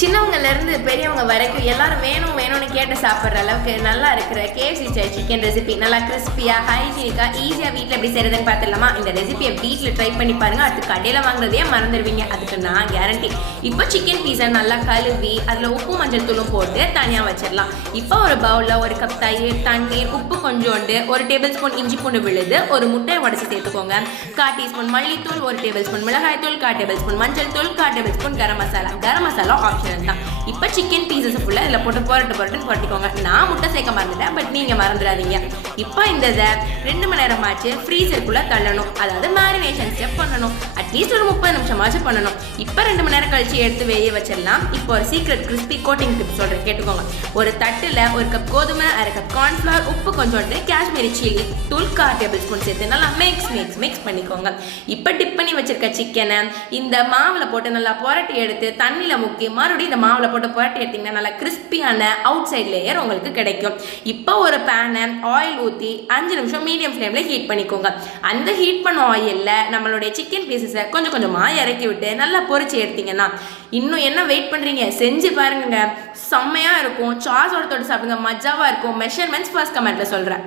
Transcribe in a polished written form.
சின்னவங்கலேருந்து பெரியவங்க வரைக்கும் எல்லாரும் வேணும்னு கேட்டு சாப்பிட்ற அளவுக்கு நல்லா இருக்கிற KFC சிக்கன் ரெசிபி நல்லா கிறிஸ்பியாக ஹைஜீனிக்காக ஈஸியாக வீட்டில் எப்படி செய்கிறதுன்னு பார்த்துடலாமா? இந்த ரெசிபியை வீட்டில் ட்ரை பண்ணி பாருங்கள். அது கடையில் வாங்குறதே மறந்துடுவீங்க, அதுக்கு நான் கேரண்டி. இப்போ சிக்கன் பீஸை நல்லா கழுவி அதில் உப்பு மஞ்சள் தூளும் போட்டு தனியாக வச்சிடலாம். இப்போ ஒரு பவுலில் 1 கப் தயிர், தண்ணீர், உப்பு கொஞ்சோண்டு, 1 டேபிள் ஸ்பூன் இஞ்சி பூண்டு விழுது, ஒரு முட்டையை உடச்சி சேர்த்துக்கோங்க. 1/4 டீஸ்பூன் மல்லித்தூள், 1 டேபிள் ஸ்பூன் மிளகாய் தூள், 1/4 டேபிள் ஸ்பூன் மஞ்சள் தூள், 1/4 table spoon garam masala optional தான். இப்போ சிக்கன் பீசஸ் ஃபுல்லாக இதில் போட்டு புரட்டிக்கோங்க. நான் முட்டை சேர்க்க மறந்துட்டேன், பட் நீங்கள் மறந்துடாதீங்க. இப்போ இந்த இதை 2 மணி நேரமாச்சு ஃப்ரீசருக்குள்ளே தள்ளணும். அதாவது மேரினேஷன் ஸ்டெப் பண்ணணும். அட்லீஸ்ட் ஒரு 30 நிமிஷமாச்சும் பண்ணணும். இப்போ 2 மணி நேரம் கழிச்சு எடுத்து வெளியே வச்சிடலாம். இப்போ ஒரு சீக்ரெட் கிறிஸ்பி கோட்டிங் டிப்ஸ் சொல்கிறேன், கேட்டுக்கோங்க. ஒரு தட்டில் 1 கப் கோதுமை, 1/2 கப் கார்ன்ஃப்ளவர், உப்பு கொஞ்சோண்டு, காஷ்மீரி சில்லி தூள் 1/4 டேபிள் ஸ்பூன் சேர்த்து நல்லா மிக்ஸ் பண்ணிக்கோங்க. இப்போ டிப் பண்ணி வச்சிருக்க சிக்கனை இந்த மாவில் போட்டு நல்லா புரட்டி எடுத்து தண்ணியில் முக்கி மறுபடியும் இந்த மாவில் போட்டு புரட்டி எடுத்தீங்கன்னா நல்லா கிறிஸ்பியான அவுட் சைட் லேயர் உங்களுக்கு கிடைக்கும். இப்போ ஒரு பேனை ஆயில் ஊற்றி 5 நிமிஷம் மீடியம் ஃப்ளேமில் ஹீட் பண்ணிக்கோங்க. அந்த ஹீட் பண்ண ஆயிலில் நம்மளுடைய சிக்கன் பீசஸை கொஞ்சமாக இறக்கி விட்டு நல்லா பொரிச்சு எடுத்தீங்கன்னா இன்னும் என்ன வெயிட் பண்ணுறீங்க? செஞ்சு பாருங்க, செம்மையாக இருக்கும். சாஸோட தொட்டு சாப்பிடுங்க, மஜாவாக இருக்கும். மெஷர்மெண்ட்ஸ் ஃபர்ஸ்ட் கமெண்ட்டில் சொல்கிறேன்.